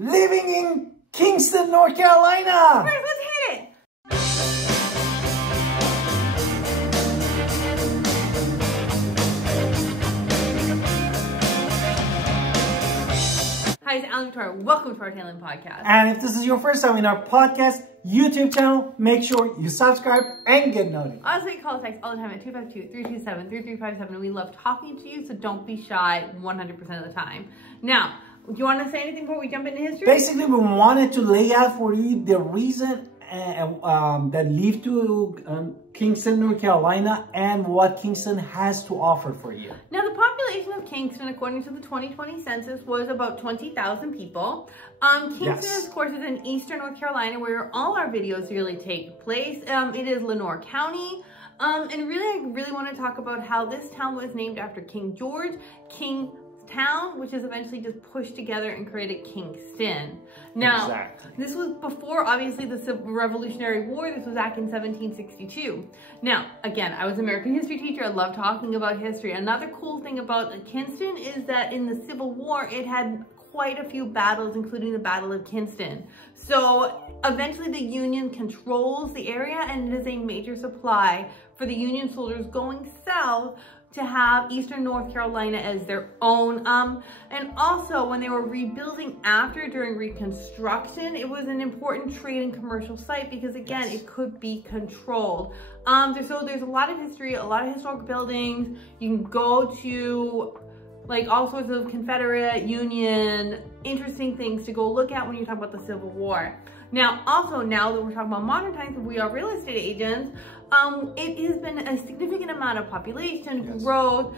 living in Kinston, North Carolina. First, let's hit it. Hi, it's Alan Victoria. Welcome to our Talent Podcast. And if this is your first time in our podcast YouTube channel, make sure you subscribe and get notified. Also, you call us text all the time at 252-327-3357, and we love talking to you, so don't be shy 100% of the time. Now, do you want to say anything before we jump into history? Basically, we wanted to lay out for you the reason that lead to Kinston, North Carolina, and what Kinston has to offer for you. Now, the population of Kinston, according to the 2020 census, was about 20,000 people. Kinston, Yes. of course, is in eastern North Carolina, where all our videos really take place. It is Lenoir County. And really, I really want to talk about how this town was named after King George, Town, which is eventually just pushed together and created Kinston. Now, Exactly. This was before, obviously, the Civil Revolutionary War. This was back in 1762. Now, again, I was an American history teacher. I love talking about history. Another cool thing about Kinston is that in the Civil War, it had quite a few battles, including the Battle of Kinston. So eventually the Union controls the area, and it is a major supply for the Union soldiers going south to have eastern North Carolina as their own. And also when they were rebuilding during Reconstruction, it was an important trade and commercial site because, again, it could be controlled. So there's a lot of history, a lot of historic buildings. You can go to like all sorts of Confederate, Union, interesting things to go look at when you talk about the Civil War. Now, also, now that we're talking about modern times, we are real estate agents, it has been a significant amount of population growth.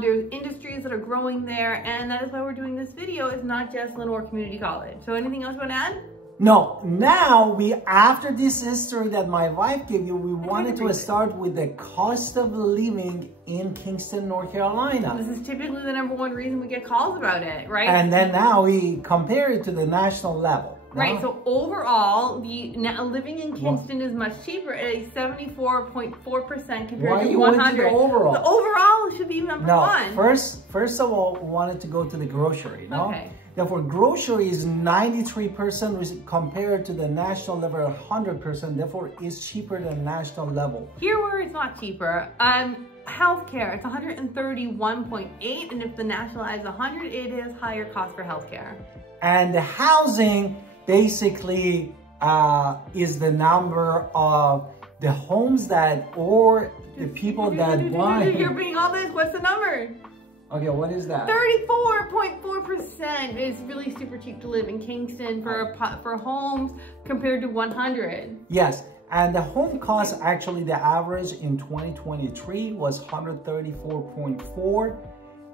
There's industries that are growing there, and that is why we're doing this video. It's not just Lenoir Community College. So anything else you want to add? No, now after this history that my wife gave you, we wanted to start with the cost of living in Kinston, North Carolina. This is typically the #1 reason we get calls about it, right? And then now we compare it to the national level. Right, so overall, living in Kinston is much cheaper at a 74.4% compared to 100. Overall? The overall should be number one. First of all, we wanted to go to the grocery, no? Okay. Therefore, grocery is 93% compared to the national level 100%. Therefore, it's cheaper than national level. Here where it's not cheaper, healthcare, it's 131.8, and if the national is 100, it is higher cost for healthcare. And the housing basically is the number of the homes or the people that buy. You're being all this, what's the number? Okay, what is that? 34.4%. It's really super cheap to live in Kinston for homes compared to 100. Yes, and the home cost, actually the average in 2023 was 134.4.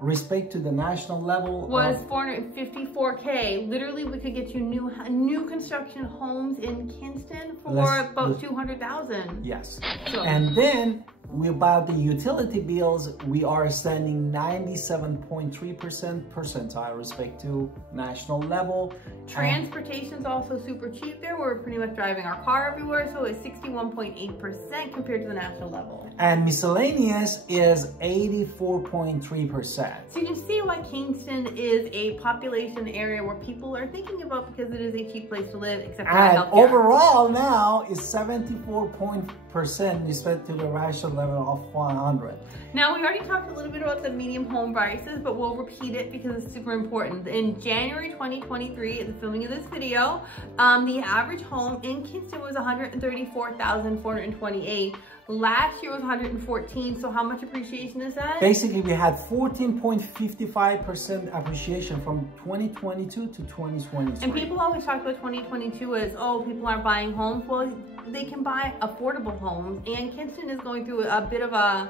Respect to the national level was 454K. Literally, we could get you new construction homes in Kinston for about 200,000. Yes. So. And then about the utility bills, we are standing 97.3% percentile respect to national level. Transportation's also super cheap there. We're pretty much driving our car everywhere, so it's 61.8% compared to the national level. And miscellaneous is 84.3%. So you can see why Kinston is a population area where people are thinking about, because it is a cheap place to live, except for healthcare. Overall now is 74% respect to the national level of 100. Now, we already talked a little bit about the medium home prices, but we'll repeat it because it's super important. In January 2023, at the filming of this video, the average home in Kinston was $134,428. Last year was 114. So how much appreciation is that? Basically, we had 14.55% appreciation from 2022 to 2023. And people always talk about 2022 as, oh, people aren't buying homes. Well, they can buy affordable homes, and Kinston is going through a bit of a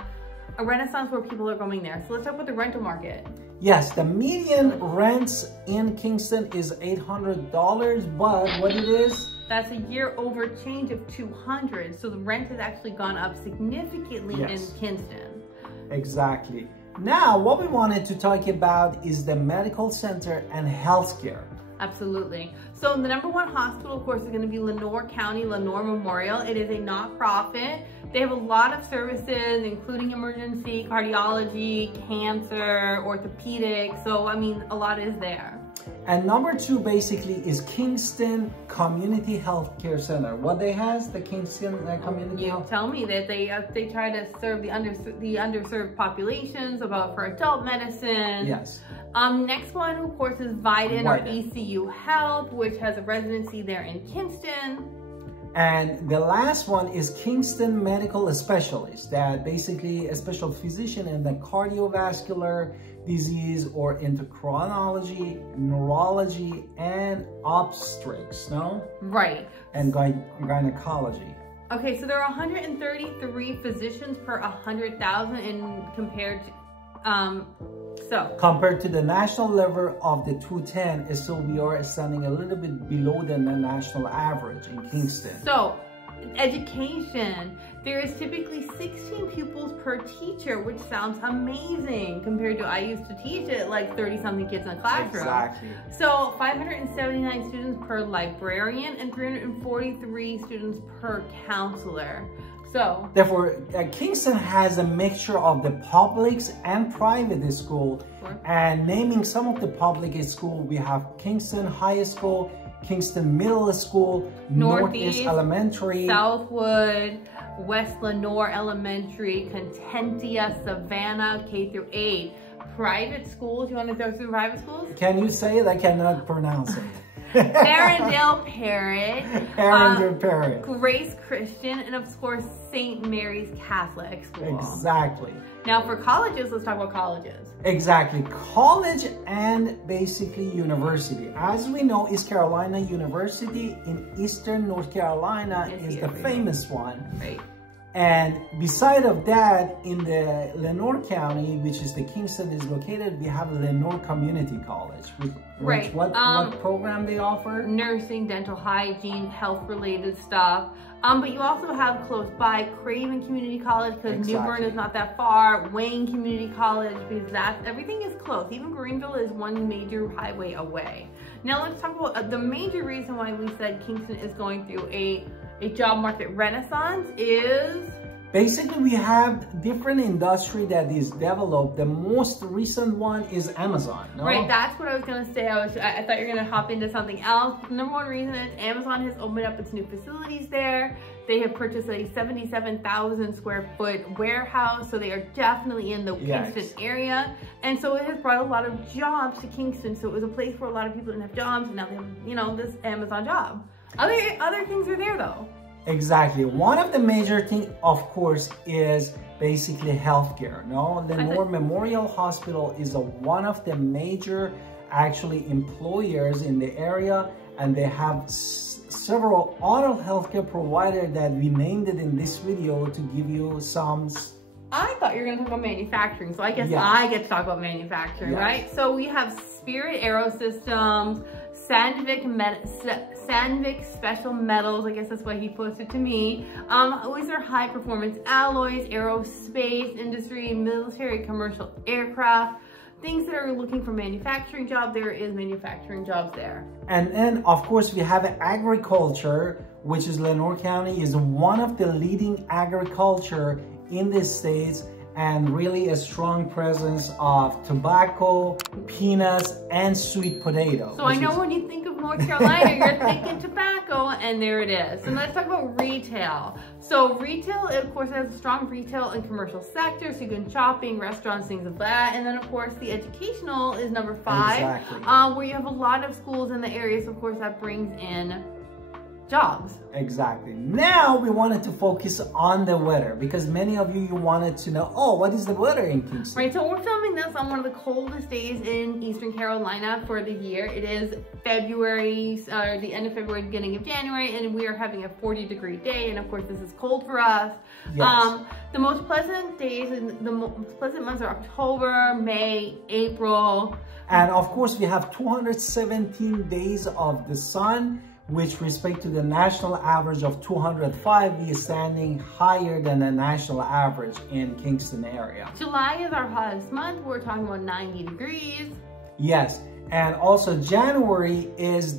renaissance where people are going there. So let's talk about the rental market. Yes, the median rents in Kinston is $800, but what it is? That's a year over change of 200. So the rent has actually gone up significantly in Kinston. Exactly. Now, what we wanted to talk about is the medical center and healthcare. Absolutely. So the #1 hospital, of course, is going to be Lenoir County, Lenoir Memorial. It is a not-profit. They have a lot of services, including emergency, cardiology, cancer, orthopedics. So, I mean, a lot is there. And number 2 basically is Kinston Community Health Care Center. What they has, the Kinston Community Health? Tell me that they try to serve the underserved populations for adult medicine. Yes. Next one, of course, is Vidin or ECU Health, which has a residency there in Kinston. And the last one is Kinston Medical Specialist, that basically a special physician in the cardiovascular disease or endocrinology, neurology, and obstetrics, no? Right. And gynecology. Okay, so there are 133 physicians per 100,000 compared to the national level of the 210, so we are standing a little bit below the national average in Kinston. So, education, there is typically 16 pupils per teacher, which sounds amazing compared to I used to teach it like 30-something kids in a classroom. Exactly. So 579 students per librarian and 343 students per counselor. So therefore, Kinston has a mixture of the publics and private school. Sure. And naming some of the public school, we have Kinston High School, Kinston Middle School, Northeast Elementary, Southwood, West Lenoir Elementary, Contentia, Savannah, K through 8. Private schools, you want to go through private schools? Can you say it? I cannot pronounce it. Arundel Parrott, Grace Christian, and of course St. Mary's Catholic School. Exactly. Now for colleges, let's talk about colleges. Exactly. College and basically university. As we know, East Carolina University in Eastern North Carolina is the famous one. Right. And beside of that, in the Lenoir County, which is the Kinston is located, we have Lenoir Community College. Right. What program they offer? Nursing, dental hygiene, health-related stuff. But you also have close by Craven Community College, because New Bern is not that far. Wayne Community College, because everything is close. Even Greenville is one major highway away. Now let's talk about the major reason why we said Kinston is going through a job market renaissance is... Basically, we have different industry that is developed. The most recent one is Amazon. No? Right, that's what I was going to say. I thought you were going to hop into something else. The number one reason is Amazon has opened up its new facilities there. They have purchased a 77,000 square foot warehouse, so they are definitely in the Kinston area. And so it has brought a lot of jobs to Kinston. So it was a place where a lot of people didn't have jobs, and now they have, you know, this Amazon job. Other things are there though. Exactly. One of the major things, of course, is basically healthcare. No, Lenoir Memorial Hospital is one of the major actually employers in the area, and they have several other healthcare providers that we named it in this video to give you some. I thought you were going to talk about manufacturing, so I guess I get to talk about manufacturing, right? So we have Spirit Aerosystems, Sandvik Special Metals, I guess that's why he posted to me. These are high performance alloys, aerospace industry, military, commercial aircraft, things that are looking for manufacturing jobs. There is manufacturing jobs there. And then of course we have agriculture, which is Lenoir County is one of the leading agriculture in the states, and really a strong presence of tobacco, peanuts, and sweet potatoes. So I know when you think of North Carolina, you're thinking tobacco, and there it is. And let's talk about retail. So retail, of course, has a strong retail and commercial sector, so you can shopping, restaurants, things like that. And then, of course, the educational is number 5, where you have a lot of schools in the area, so of course that brings in jobs. Exactly. Now we wanted to focus on the weather, because many of you wanted to know, oh, what is the weather in Kinston? Right, so we're filming this on one of the coldest days in Eastern Carolina for the year. It is February, the end of February, beginning of January, and we are having a 40-degree day, and of course this is cold for us. Yes. The most pleasant days, and the most pleasant months are October, May, April. And of course we have 217 days of the sun, which respect to the national average of 205, we are standing higher than the national average in Kinston area. July is our hottest month. We're talking about 90 degrees. Yes, and also January is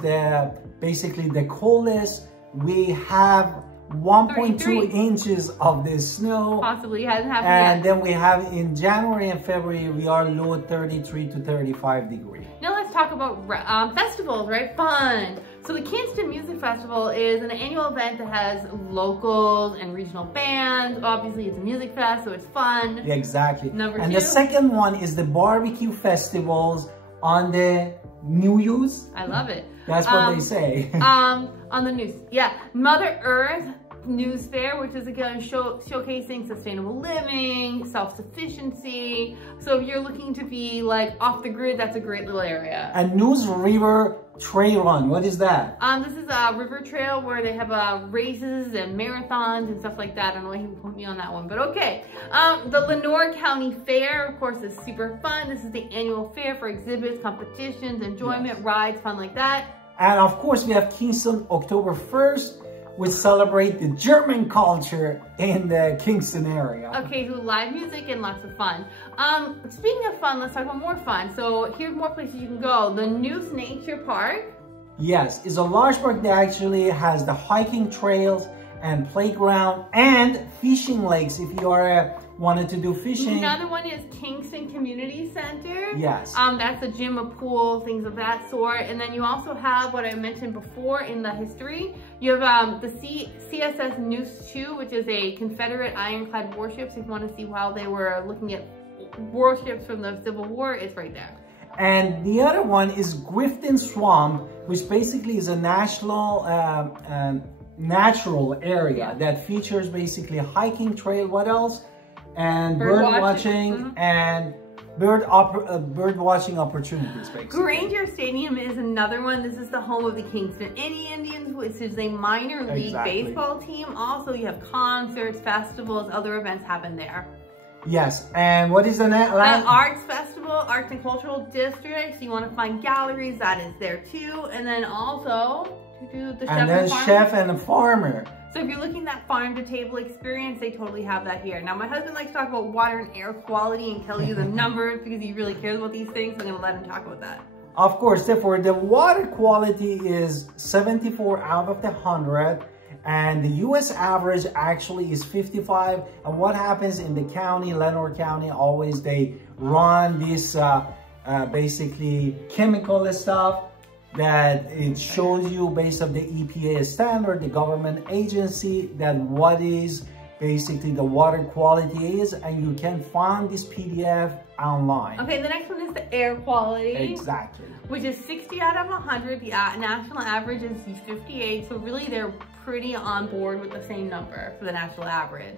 basically the coldest. We have 1.2 inches of the snow. Possibly hasn't happened and yet. Then we have in January and February, we are low 33 to 35 degrees. Now let's let's talk about festivals, right? Fun. So the Kinston Music Festival is an annual event that has locals and regional bands. Obviously, it's a music fest, so it's fun. Yeah, exactly. Number and two. The second one is the barbecue festivals on the New Year's. I love it. That's what they say. On the news. Yeah. Mother Earth News Fair, which is again showcasing sustainable living, self-sufficiency. So if you're looking to be like off the grid, that's a great little area. And News River Trail Run, what is that? This is a river trail where they have races and marathons and stuff like that. I don't know why he put me on that one, but okay. The Lenoir County Fair, of course, is super fun. This is the annual fair for exhibits, competitions, enjoyment, rides, fun like that. And of course, we have Kinston October 1st. We celebrate the German culture in the Kinston area. Okay, so live music and lots of fun. Speaking of fun, let's talk about more fun. So here's more places you can go. The Noose Nature Park. Yes, it's a large park that actually has the hiking trails and playground and fishing lakes if you are wanted to do fishing. Another one is Kinston Community Center. Yes. That's a gym, a pool, things of that sort. And then you also have what I mentioned before in the history. You have the CSS Noose 2, which is a Confederate ironclad warship. So if you want to see how they were looking at warships from the Civil War, it's right there. And the other one is Grifton Swamp, which basically is a national natural area that features basically a hiking trail. What else? And bird watching and bird watching opportunities, basically. Granger Stadium is another one. This is the home of the Kingston Indians, which is a minor league baseball team. Also, you have concerts, festivals, other events happen there. Yes, and what is the Arts Festival, Arts and Cultural District. So you want to find galleries, that is there too. And then also the Chef and Farmer. So if you're looking at that farm to table experience, they totally have that here. Now my husband likes to talk about water and air quality and tell you the numbers because he really cares about these things. So I'm gonna let him talk about that. Of course, therefore the water quality is 74 out of 100. And the US average actually is 55. And what happens in the county, Lenoir County, always they run this basically chemical stuff that it shows you based on the EPA standard, the government agency, that what is basically the water quality is, and you can find this PDF online. Okay, the next one is the air quality. Exactly. Which is 60 out of 100. The national average is 58, so really they're pretty on board with the same number for the national average.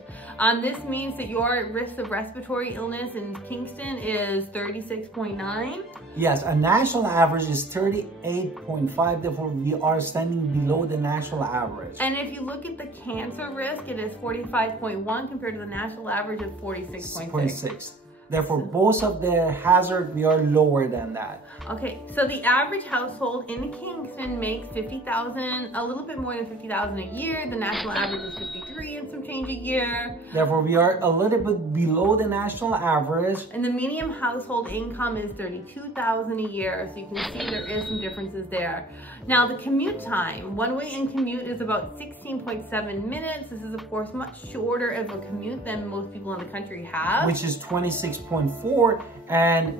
This means that your risk of respiratory illness in Kingston is 36.9. Yes, a national average is 38.5, therefore we are standing below the national average. And if you look at the cancer risk, it is 45.1 compared to the national average of 46.6. Therefore, both of the hazard, we are lower than that. Okay, so the average household in Kingston makes $50,000, a little bit more than $50,000 a year. The national average is 53 and some change a year. Therefore, we are a little bit below the national average. And the median household income is $32,000 a year. So you can see there is some differences there. Now, the commute time, one way in Commute is about 16.7 minutes. This is, of course, much shorter of a commute than most people in the country have. Which is 26.4, and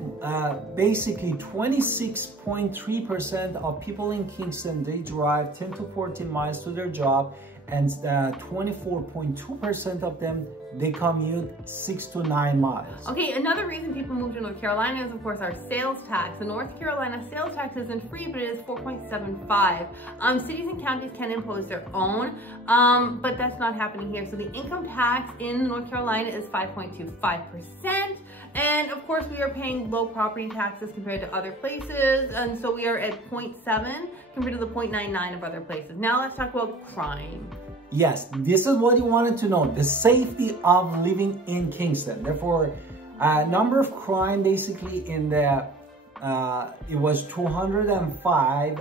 basically 26.3% of people in Kingston, they drive 10 to 14 miles to their job, and 24.2% of them, they commute 6 to 9 miles. Okay, another reason people move to North Carolina is, of course, our sales tax. The North Carolina sales tax isn't free, but it is 4.75. Cities and counties can impose their own, but that's not happening here. So the income tax in North Carolina is 5.25%. And of course, we are paying low property taxes compared to other places. And so we are at 0.7 compared to the 0.99 of other places. Now let's talk about crime. Yes, this is what you wanted to know, the safety of living in Kingston. Therefore, number of crime basically in the, it was 205.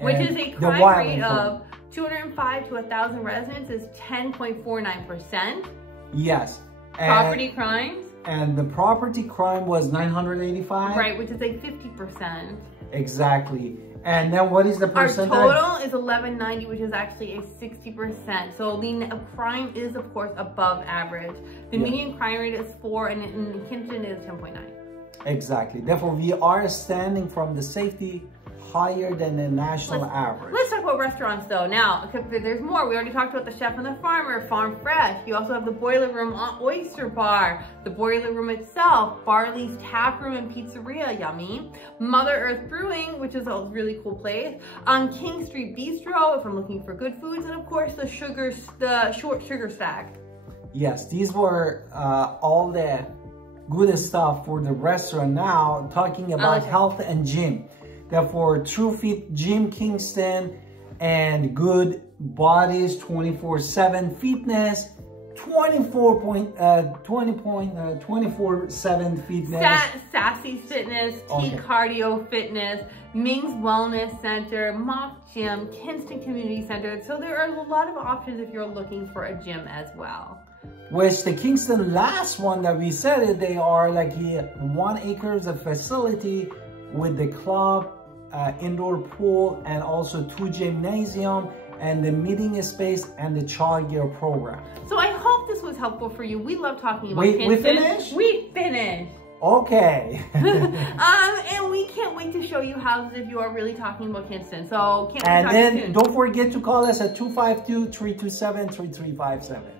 Which is a crime rate of 205 to 1,000 residents is 10.49%. Yes. Property crimes? And the property crime was 985. Right, which is a 50%. Exactly. And then what is the percentage? Our total is 1190, which is actually a 60%. So the crime is, of course, above average. The median crime rate is 4, and in Kinston is 10.9. Exactly. Therefore, we are standing from the safety higher than the national average. Let's talk about restaurants though. Now, there's more. We already talked about the Chef and the Farmer, Farm Fresh. You also have the Boiler Room Oyster Bar, the Boiler Room itself, Barley's Tap Room and Pizzeria, yummy. Mother Earth Brewing, which is a really cool place. King Street Bistro, if I'm looking for good foods, and of course the Short Sugar Stack. Yes, these were all the good stuff for the restaurant. Now, talking about health and gym. Therefore, True Fit Gym Kinston and Good Bodies 24/7 Fitness, 24/7 Fitness. Sassy's Fitness, T Cardio Fitness, Ming's Wellness Center, Mock Gym, Kinston Community Center. So there are a lot of options if you're looking for a gym as well. Which the Kinston last one that we said, they are like 1 acre of facility with the club, indoor pool, and also 2 gymnasium, and the meeting space and the childcare program. So I hope this was helpful for you. We love talking about Kinston. We finished? We finished. Okay. And we can't wait to show you houses if you are really talking about Kinston. So and then don't forget to call us at 252-327-3357.